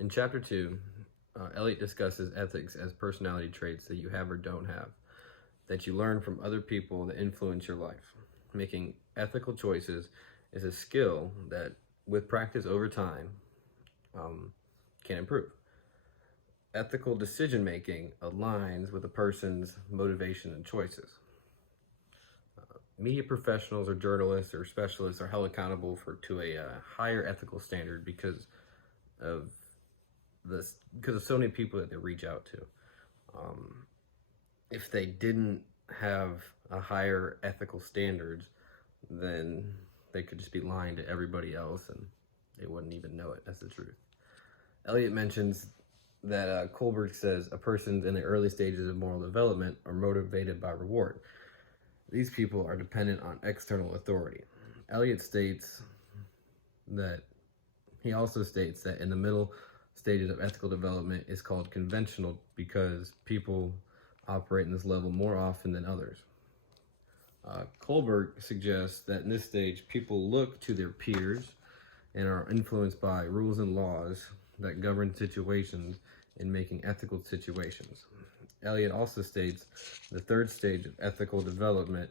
In chapter 2, Eliot discusses ethics as personality traits that you have or don't have, that you learn from other people that influence your life. Making ethical choices is a skill that, with practice over time, can improve. Ethical decision making aligns with a person's motivation and choices. Media professionals or journalists or specialists are held accountable to a higher ethical standard because of so many people that they reach out to. If they didn't have a higher ethical standards, then they could just be lying to everybody else and they wouldn't even know it as the truth. Eliot mentions that Kohlberg says a person's in the early stages of moral development are motivated by reward. These people are dependent on external authority. Eliot states that he also states that in the middle stages of ethical development is called conventional because people operate in this level more often than others. Kohlberg suggests that in this stage, people look to their peers and are influenced by rules and laws that govern situations in making ethical situations. Eliot also states the third stage of ethical development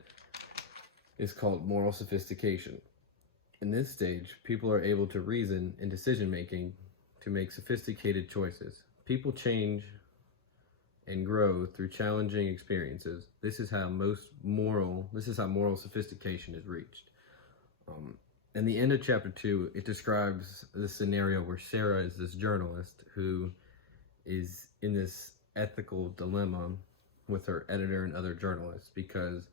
is called moral sophistication. In this stage, people are able to reason in decision making to make sophisticated choices. People change and grow through challenging experiences. This is how moral sophistication is reached. In the end of chapter 2, it describes the scenario where Sarah is this journalist who is in this ethical dilemma with her editor and other journalists because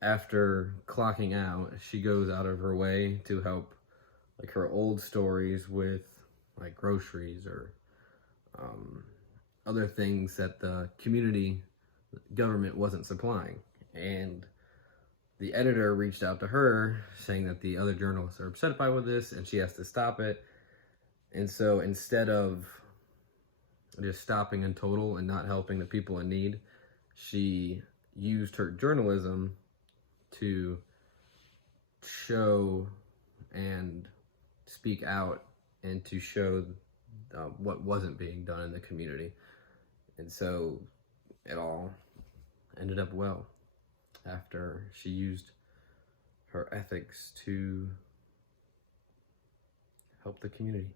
after clocking out, she goes out of her way to help like her old stories with like groceries or other things that the community government wasn't supplying. And the editor reached out to her saying that the other journalists are upset by with this and she has to stop it. And so instead of just stopping in total and not helping the people in need, she used her journalism to show and speak out and to show what wasn't being done in the community. And so it all ended up well after she used her ethics to help the community.